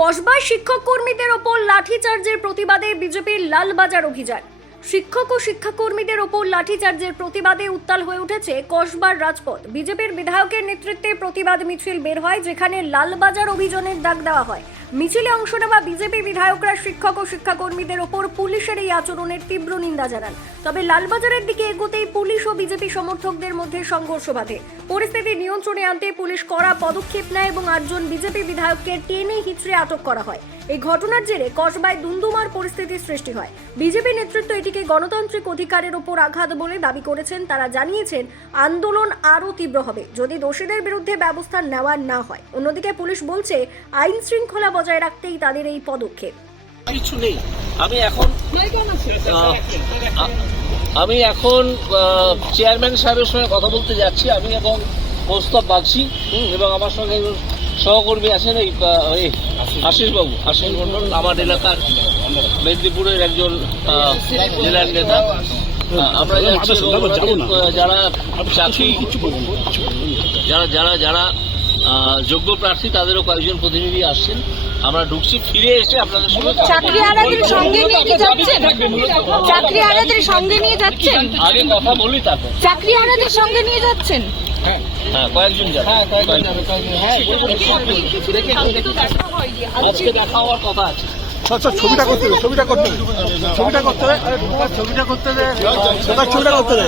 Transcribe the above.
কসবায় শিক্ষক কর্মীদের ওপর লাঠিচার্জের প্রতিবাদে বিজেপির লালবাজার অভিযান। শিক্ষক ও শিক্ষাকর্মীদের ওপর লাঠিচার্জের প্রতিবাদে উত্তাল হয়ে উঠেছে কসবার রাজপথ। বিজেপির বিধায়কের নেতৃত্বে প্রতিবাদ মিছিল বের হয়, যেখানে লালবাজার অভিযানের ডাক দেওয়া হয়। মিছিলে অংশ নেওয়া বিজেপি বিধায়করা শিক্ষক ও শিক্ষাকর্মীদের ওপর পুলিশের এই আচরণের তীব্র নিন্দা জানান। তবে লালবাজারের দিকে এগোতেই পুলিশ ও বিজেপি সমর্থকদের মধ্যে সংঘর্ষ বাধে। পরিস্থিতি নিয়ন্ত্রণে আনতে পুলিশ কড়া পদক্ষেপ নেয় এবং আটজন বিজেপি বিধায়ককে টেনে হিচড়ে আটক করা হয়। এই ঘটনার জেরে কসবায় দুন্দুমার পরিস্থিতির সৃষ্টি হয়। বিজেপি নেতৃত্ব এটিকে গণতান্ত্রিক অধিকারের ওপর আঘাত বলে দাবি করেছেন। তারা জানিয়েছেন, আন্দোলন আরও তীব্র হবে যদি দোষীদের বিরুদ্ধে ব্যবস্থা নেওয়া না হয়। অন্যদিকে পুলিশ বলছে, আইন শৃঙ্খলা বজায় রাখতেই তাদের এই পদক্ষেপ। কিছু নেই। আমি এখন আমি এখন চেয়ারম্যান সাহেবের সঙ্গে কথা বলতে যাচ্ছি। আমি এবং প্রস্তাব হুম, এবং আমার সঙ্গে সহকর্মী আছেন এই আশিসবাবু। আশিস মন্ডল আমার এলাকার মেদিনীপুরের একজন জেলার নেতা। আমরা যারা চাকরি যারা যারা যারা যোগ্য প্রার্থী তাদেরও কয়েকজন প্রতিনিধি আসছেন। আমরা ঢুকছি ফিরে এসে আপনাদের সঙ্গে নিয়ে কি যাচ্ছেন? চাকরিহারাদের সঙ্গে নিয়ে যাচ্ছেন? আগে কথা বলি তারপর। চাকরিহারাদের সঙ্গে নিয়ে যাচ্ছেন? হ্যাঁ। কয়েকজন যাবে। আজকে দেখা। হওয়ার কথা আছে। আচ্ছা ছবিটা করতে হবে। ছবিটা করতে হবে ছবিটা করতে হবে। ছবিটা করতে হবে। ছবিটা করতে হবে।